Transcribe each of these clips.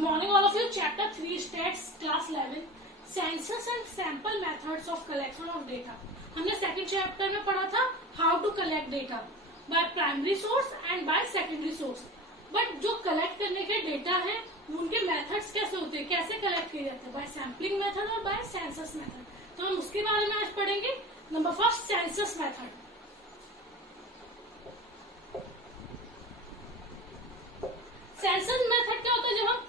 morning all of you. Chapter 3 Stats Class 11 Census and Sample Methods of Collection of Data. हमने second chapter में पढ़ा था how to collect data by primary source and by secondary source. But जो collect करने के data है उनके methods कैसे होते हैं, कैसे कलेक्ट किए जाते हैं, बाय सैम्पलिंग मेथड और बाय सेंसस मेथड. तो हम उसके बारे में आज पढ़ेंगे. Number first, census method. Census method क्या होता है? जब हम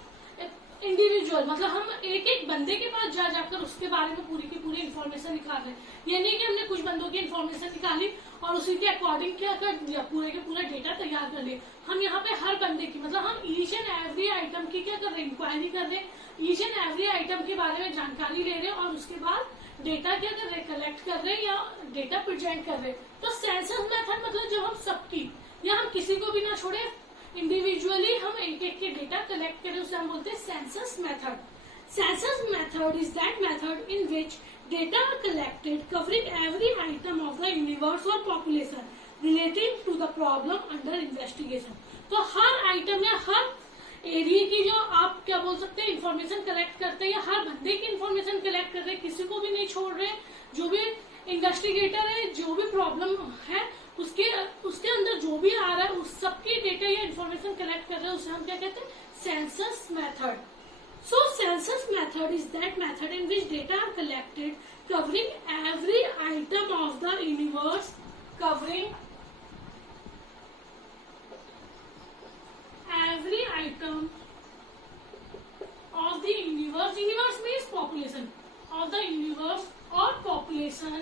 इंडिविजुअल मतलब हम एक एक बंदे के पास जा जाकर उसके बारे में पूरी की पूरी इन्फॉर्मेशन निकाल रहे हैं. ये नहीं कि हमने कुछ बंदों की इन्फॉर्मेशन निकाली और उसी के अकॉर्डिंग क्या कर दिया, पूरे के पूरा डेटा तैयार कर लिए. हम यहाँ पे हर बंदे की मतलब हम ईच एंड एवरी आइटम की क्या कर रहे हैं, इंक्वायरी कर रहे हैं. ईच एंड एवरी आइटम के बारे में जानकारी ले रहे हैं और उसके बाद डेटा क्या कर रहे हैं, कलेक्ट कर रहे हैं या डेटा प्रेजेंट कर रहे हैं. तो सेंसस मेथड मतलब जब हम सबकी या हम किसी को भी ना छोड़े, इंडिविजुअली हम एक एक के डेटा कलेक्ट करें, उसे हम बोलते हैं census method. Census method is that method in which data are collected covering every item of the universe और population relating to the problem under investigation. तो हर आइटम या हर एरिया की जो आप क्या बोल सकते हैं इंफॉर्मेशन कलेक्ट करते हैं या हर बंदे की इंफॉर्मेशन कलेक्ट कर रहे हैं, किसी को भी नहीं छोड़ रहे. जो भी इन्वेस्टिगेटर है, जो भी प्रॉब्लम है उसके अंदर जो भी आ रहा है उस सबकी डेटा या इन्फॉर्मेशन कलेक्ट कर रहे हैं, उसे हम क्या कहते हैं, census method. So census method is that method in which data are collected covering every item of the universe, covering every item of the universe. Universe means population of the universe or population,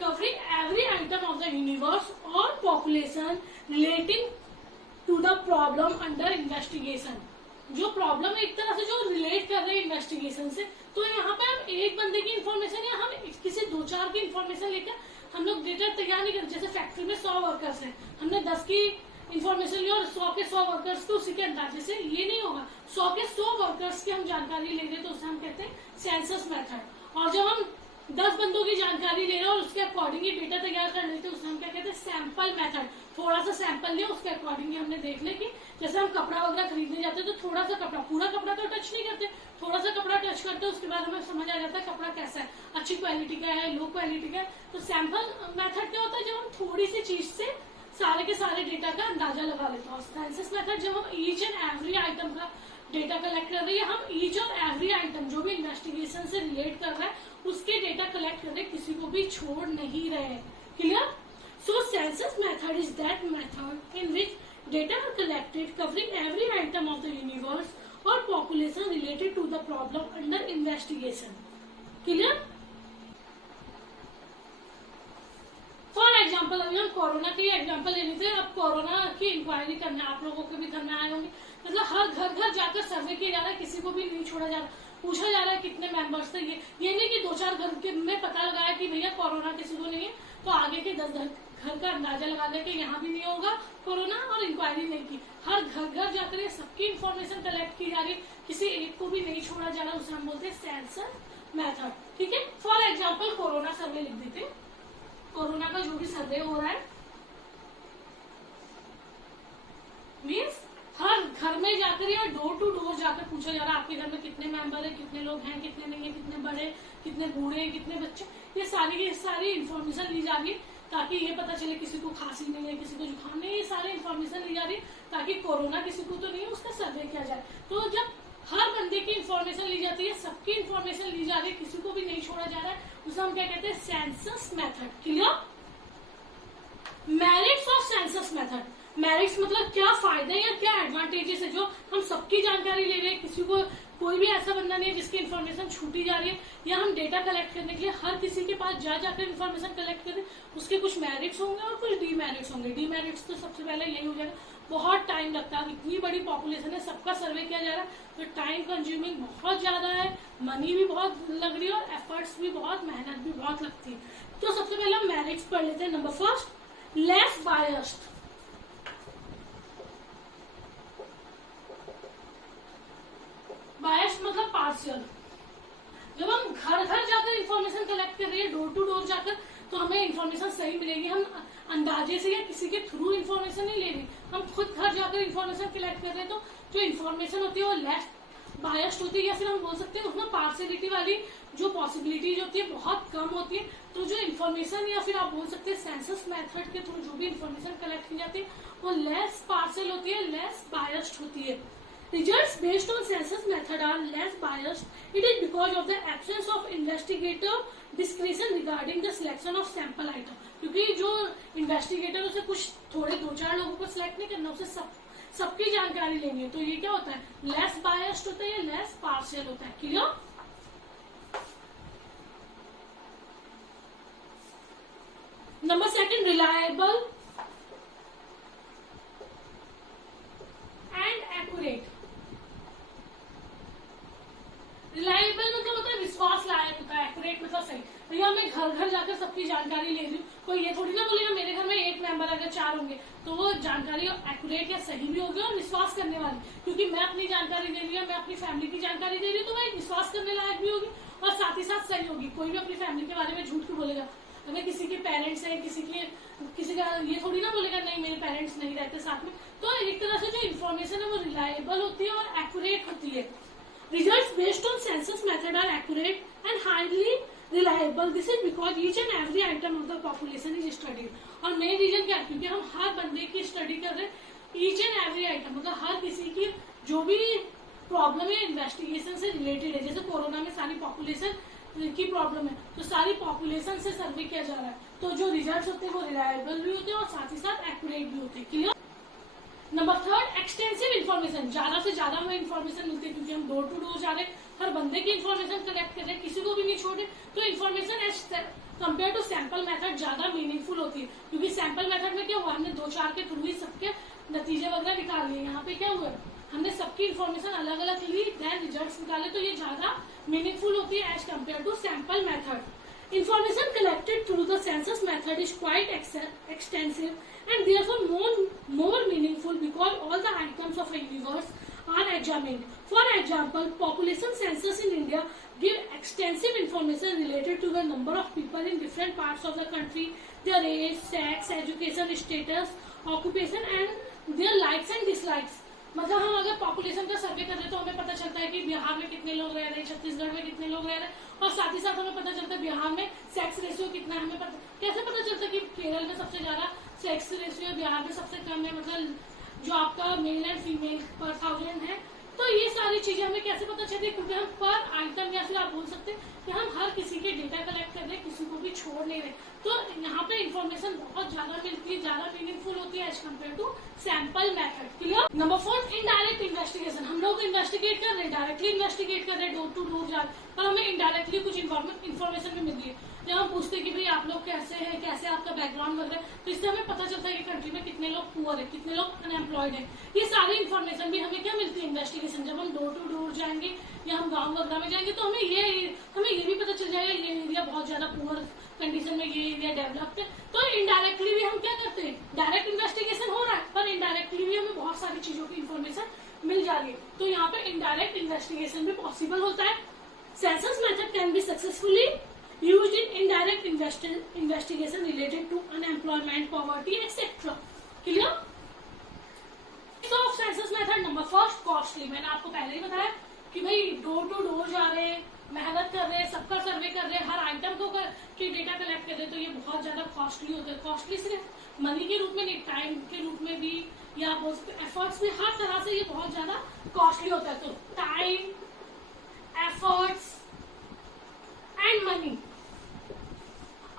covering every item of the universe or population relating to the problem under investigation. जो problem एक तरह से जो relate कर रहे हैं investigation से, तो यहाँ पे हम एक बंदे की इन्फॉर्मेशन या हम किसी दो चार की इन्फॉर्मेशन लेकर हम लोग डेटा तैयार नहीं करते. जैसे फैक्ट्री में 100 वर्कर्स हैं, हमने 10 की इन्फॉर्मेशन ली और 100 के 100 वर्कर्स को उसी के अंदाजे से ये नहीं होगा. 100 के 100 वर्कर्स की हम जानकारी ले रहे तो उसे हम कहते हैं सेंसस मेथड. और जब हम 10 बंदों की जानकारी ले रहे हैं और उसके अकॉर्डिंग ही डेटा तैयार कर लेते हैं, उसे हम क्या कहते हैं, सैंपल मेथड. थोड़ा सा सैंपल लिया, उसके अकॉर्डिंग ही हमने देख लिया कि जैसे हम कपड़ा वगैरह खरीदने जाते हैं तो थोड़ा सा कपड़ा, पूरा कपड़ा तो टच नहीं करते, थोड़ा सा कपड़ा टच करते हैं, उसके बाद हमें समझ आ जाता है कपड़ा कैसा है, अच्छी क्वालिटी का है, लो क्वालिटी का है. तो सैंपल मेथड क्या होता है, जब हम थोड़ी सी चीज से सारे के सारे डेटा का अंदाजा लगा लेते हैं. और सेंसस मेथड जब हम ईच एंड एवरी आइटम का डेटा कलेक्ट कर रहे हैं, हम ईच और एवरी आइटम जो भी इन्वेस्टिगेशन से रिलेट कर रहा है उसके डेटा कलेक्ट कर रहे हैं, किसी को भी छोड़ नहीं रहे हैं. Clear? So census method is that method in which data are collected covering every item of the universe और population related to the problem under investigation. Clear? For example अभी हम कोरोना की एग्जाम्पल ले लेते हैं. अब कोरोना की inquiry करना आप लोगों को भी करना आए होंगे. मतलब हर घर घर जाकर सर्वे किया जा रहा है, किसी को भी नहीं छोड़ा जा रहा. पूछा जा रहा है कितने मेंबर्स थे. ये नहीं कि 2-4 घर के में पता लगाया कि भैया कोरोना किसी को नहीं है तो आगे के 10 घर का अंदाजा लगा लिया कि यहाँ भी नहीं होगा कोरोना और इंक्वायरी नहीं की. हर घर घर जाकर ये सबकी इन्फॉर्मेशन कलेक्ट की जा रही है, किसी एक को भी नहीं छोड़ा जा रहा. उसे हम बोलते हैं सेंसस मेथड. ठीक है? फॉर एग्जाम्पल कोरोना सर्वे लिख देते हैं. कोरोना का जो भी सर्वे हो रहा है मीन्स हर घर में जाकर या डोर टू डोर जाकर पूछा जा रहा है आपके घर में कितने मेंबर है, कितने लोग हैं, कितने नहीं है, कितने बड़े, कितने बूढ़े हैं, कितने बच्चे. ये सारी इन्फॉर्मेशन ली जा रही है ताकि ये पता चले किसी को खांसी नहीं है, किसी को जुकाम नहीं है. ये सारी इन्फॉर्मेशन ली जा रही है ताकि कोरोना किसी को तो नहीं है उसका सर्वे किया जाए. तो जब हर बंदे की इन्फॉर्मेशन ली जाती है, सबकी इन्फॉर्मेशन ली जा रही है, किसी को भी नहीं छोड़ा जा रहा है, उसे हम क्या कहते हैं, census method. Clear? Merits of census method. Merits मतलब क्या फायदे या क्या एडवांटेजेस है. जो हम सबकी जानकारी ले रहे हैं, किसी को कोई भी ऐसा बंदा नहीं है जिसकी इन्फॉर्मेशन छूटी जा रही है, या हम डेटा कलेक्ट करने के लिए हर किसी के पास जाकर इन्फॉर्मेशन कलेक्ट करें, उसके कुछ मेरिट्स होंगे और कुछ डीमेरिट्स होंगे. डीमेरिट्स तो सबसे पहले यही हो जाएगा, बहुत टाइम लगता है. इतनी बड़ी पॉपुलेशन है, सबका सर्वे किया जा रहा है तो टाइम कंज्यूमिंग बहुत ज्यादा है, मनी भी बहुत लग रही है और एफर्ट्स भी बहुत, मेहनत भी बहुत लगती है. तो सबसे पहले हम मेरिट्स पढ़ लेते हैं. Number first, less biased. Biased मतलब पार्शियल. जब हम घर घर जाकर इन्फॉर्मेशन कलेक्ट कर रहे हैं, डोर टू डोर जाकर, तो हमें इन्फॉर्मेशन सही मिलेगी. हम अंदाजे से या किसी के थ्रू इन्फॉर्मेशन नहीं ले रही, हम खुद घर जाकर इन्फॉर्मेशन कलेक्ट कर रहे हैं, तो जो इन्फॉर्मेशन होती है वो लेस बायस्ड होती है, या फिर हम बोल सकते हैं उसमें पार्शियलिटी वाली जो पॉसिबिलिटीज होती है बहुत कम होती है। तो जो इन्फॉर्मेशन या फिर आप बोल सकते हैं सेंसस मेथड के थ्रू जो भी इन्फॉर्मेशन कलेक्ट की जाती है वो लेस पार्शियल होती है, लेस बायस्ड होती है। Results based on census method are less biased. It is because of the absence of investigator discretion regarding the selection of sample item. क्योंकि जो इन्वेस्टिगेटर उसे कुछ थोड़े 2-4 लोगों को सिलेक्ट नहीं करना, उसे सबकी जानकारी लेनी है, तो ये क्या होता है, लेस बायस्ड होता है या लेस पार्शियल होता है। Clear? Number second, reliable and accurate. Reliable मतलब होता है विश्वास लायक होता है, एक्यूरेट मतलब सही। भैया मैं घर घर जाकर सबकी जानकारी ले रही हूँ, कोई ये थोड़ी ना बोलेगा मेरे घर में एक मेंबर अगर 4 होंगे तो वो जानकारी एक्यूरेट या सही भी होगी और विश्वास करने वाली, क्योंकि मैं अपनी जानकारी दे रही हूँ, मैं अपनी फैमिली की जानकारी दे रही हूँ, तो वह विश्वास करने लायक भी होगी और साथ ही साथ सही होगी। कोई भी अपनी फैमिली के बारे में झूठ क्यों बोलेगा? अगर किसी के पेरेंट्स है, किसी का ये थोड़ी ना बोलेगा नहीं मेरे पेरेंट्स नहीं रहते साथ में। तो एक तरह से जो इन्फॉर्मेशन है वो रिलायबल होती है और एक्यूरेट होती है। Results based on census method are accurate and highly reliable. This is because each and every item of the population is studied. और मेन रीजन क्या है, क्योंकि हम हर बंदे की स्टडी कर रहे हैं, ईच एंड एवरी आइटम मतलब हर किसी की जो भी प्रॉब्लम है इन्वेस्टिगेशन से रिलेटेड है। जैसे कोरोना में सारी पॉपुलेशन की प्रॉब्लम है, तो सारी पॉपुलेशन से सर्वे किया जा रहा है, तो जो रिजल्ट होते हैं वो रिलायबल भी होते हैं और साथ ही साथ एक्यूरेट भी होते हैं। Clear? Number third, extensive information. ज्यादा से ज्यादा हमें इन्फॉर्मेशन मिलती है, क्योंकि हम डोर टू डोर जा रहे हैं, हर बंदे की इन्फॉर्मेशन कलेक्ट कर रहे हैं, किसी को भी नहीं छोड़ रहे, तो information as compare to sample method ज्यादा मीनिंगफुल होती है। क्योंकि सैंपल मेथड में क्या हुआ, हमने 2-4 के थ्रू ही सबके नतीजे वगैरह निकाल लिए। यहाँ पे क्या हुआ, हमने सबकी इन्फॉर्मेशन अलग अलग ली, देन रिजल्ट निकाले, तो ये ज्यादा मीनिंगफुल होती है as compare to sample method. Information collected through the census method is quite extensive and therefore more meaningful because all the items of a universe are examined. For example, population census in India give extensive information related to the number of people in different parts of the country, their age, sex, education status, occupation and their likes and dislikes. मतलब हम अगर population का सर्वे कर रहे हैं तो हमें पता चलता है कि बिहार में कितने लोग रह रहे हैं, छत्तीसगढ़ में कितने लोग रह रहे हैं, और साथ ही साथ हमें पता चलता है बिहार में सेक्स रेशियो कितना है। हमें कैसे पता चलता है कि केरल में सबसे ज्यादा सेक्स रेशियो है, बिहार में सबसे कम है, मतलब जो आपका मेल एंड फीमेल पर 1000 है। तो ये सारी चीजें हमें कैसे पता चलती है, क्योंकि हम पर आइटम या फिर आप बोल सकते हैं कि हम हर किसी के डेटा कलेक्ट कर रहे हैं, किसी को भी छोड़ नहीं रहे, तो यहाँ पे इन्फॉर्मेशन बहुत ज्यादा मिलती है, ज्यादा मीनिंगफुल होती है as compare to sample method. Clear? Number 4, indirect investigation. हम लोग इन्वेस्टिगेट कर रहे हैं, डायरेक्टली इन्वेस्टिगेट कर रहे हैं, डोर टू डोर जा रहे हैं, पर हमें इनडायरेक्टली कुछ इन्फॉर्मेशन भी मिल रही है। जब हम पूछते हैं कि भाई आप लोग कैसे हैं, कैसे आपका बैकग्राउंड वगैरह, तो इससे हमें पता चलता है कि कंट्री में कितने लोग पुअर है, कितने लोग अनएम्प्लॉयड है। ये सारी इन्फॉर्मेशन भी हमें क्या मिलती है इन्वेस्टिगेशन। जब हम डोर टू डोर जाएंगे या हम गाँव वगैरह में जाएंगे तो हमें ये भी पता चल जाएगा ये एरिया बहुत ज्यादा पुअर कंडीशन में, ये एरिया डेवलप्ड है। तो इनडायरेक्टली भी हम क्या करते हैं, डायरेक्ट इन्वेस्टिगेशन हो रहा है पर इनडायरेक्टली भी हमें बहुत सारी चीजों की इन्फॉर्मेशन मिल जा रही है, तो यहाँ पे इनडायरेक्ट इन्वेस्टिगेशन भी पॉसिबल होता है। Census method can be successfully used in indirect investigation related to unemployment, poverty, etc. Clear? So census method number 1, costly. मैंने आपको पहले ही बताया कि भाई डोर टू डोर जा रहे हैं, मेहनत कर रहे हैं, सबका सर्वे कर रहे हैं, हर आइटम को की डेटा कलेक्ट कर रहे हैं, तो ये बहुत ज्यादा कॉस्टली होता है। कॉस्टली सिर्फ मनी के रूप में नहीं, टाइम के रूप में भी या एफर्ट्स भी, हर तरह से ये बहुत ज्यादा कॉस्टली होता है। तो टाइम, एफर्ट्स एंड मनी,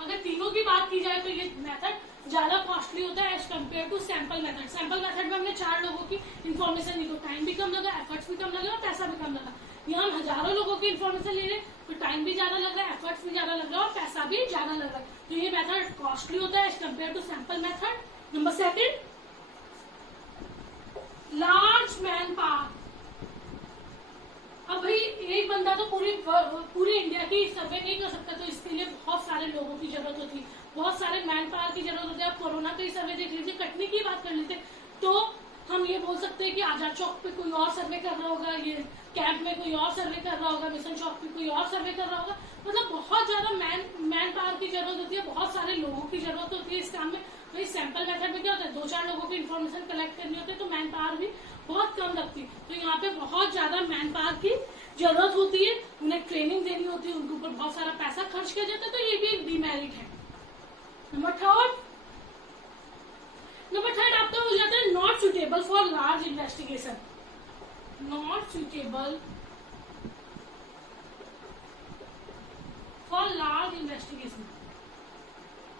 अगर तीनों की बात की जाए तो ये मेथड ज्यादा कॉस्टली होता है as compare to sample method. Sample method में हमने 4 लोगों की इन्फॉर्मेशन ली, तो टाइम भी कम लगा, एफर्ट्स भी कम लगा और पैसा भी कम लगा। यहाँ हम हजारों लोगों की इन्फॉर्मेशन ले रहे हैं, तो टाइम भी ज्यादा लग रहा है, एफर्ट्स भी ज्यादा लग रहा है और पैसा भी ज्यादा लग रहा है, तो ये मेथड कॉस्टली होता है as compare to sample method. Number 2, large manpower. अब भाई एक बंदा तो पूरी इंडिया की सर्वे नहीं कर सकता, तो इसके लिए बहुत सारे लोगों की जरूरत होती है, बहुत सारे मैन पावर की जरूरत होती है। आप कोरोना का ही सर्वे देख लीजिए, कटनी की बात कर लेते तो हम ये बोल सकते हैं कि आजाद चौक पे कोई और सर्वे कर रहा होगा, ये कैंप में कोई और सर्वे कर रहा होगा, मिशन चौक पे कोई और सर्वे कर रहा होगा। मतलब बहुत ज्यादा मैन पावर की जरूरत होती है, बहुत सारे लोगों की जरूरत होती है इस काम में। तो इस सैंपल मेथड में क्या होता है, 2-4 लोगों की इन्फॉर्मेशन कलेक्ट करनी होती है, तो मैन पावर भी बहुत कम लगती है। तो यहाँ पे बहुत ज्यादा मैन पावर की जरूरत होती है, उन्हें ट्रेनिंग देनी होती है, उनके ऊपर बहुत सारा पैसा खर्च किया जाता है, तो ये भी एक डिमेरिट है। नंबर थर्ड आपका हो जाता है not suitable for large investigation. Not suitable for large investigation.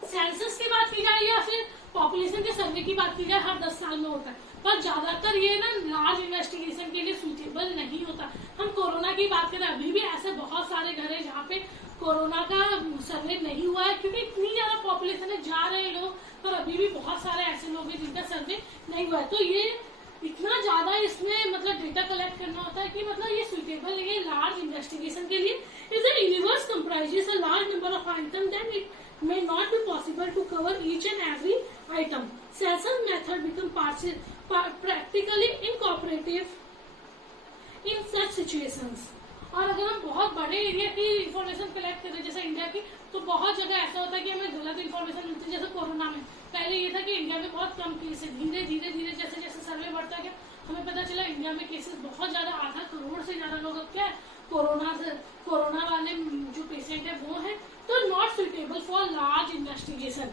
Census की बात की जाए या फिर पॉपुलेशन के सर्वे की बात की जाए, हर 10 साल में होता है, पर ज्यादातर ये ना लार्ज इन्वेस्टिगेशन के लिए सुटेबल नहीं होता। हम कोरोना की बात करें, अभी भी ऐसे बहुत सारे घर है जहाँ पे कोरोना का सर्वे नहीं हुआ है, क्योंकि इतनी ज्यादा पॉपुलेशन है, जा रहे हैं लोग, पर अभी भी बहुत सारे ऐसे लोग हैं जिनका सर्वे नहीं हुआ है। तो ये इतना ज्यादा इसमें मतलब डेटा कलेक्ट करना होता है कि मतलब ये सुटेबल नहीं है लार्ज इन्वेस्टिगेशन के लिए। If the universe comprises a large number of item then it may not be possible to cover each and every item. Census method become practically incooperative in such situations. और अगर हम बहुत बड़े area की information collect करें जैसे India की, तो बहुत जगह ऐसा होता है कि हमें गलत इंफॉर्मेशन मिलती है। जैसे कोरोना में पहले ये था कि इंडिया में बहुत कम केस है, धीरे धीरे जैसे जैसे सर्वे बढ़ता गया हमें पता चला इंडिया में केसेस बहुत ज्यादा, 8 करोड़ से ज्यादा लोग अब क्या कोरोना वाले जो पेशेंट है वो है। तो not suitable for large investigation.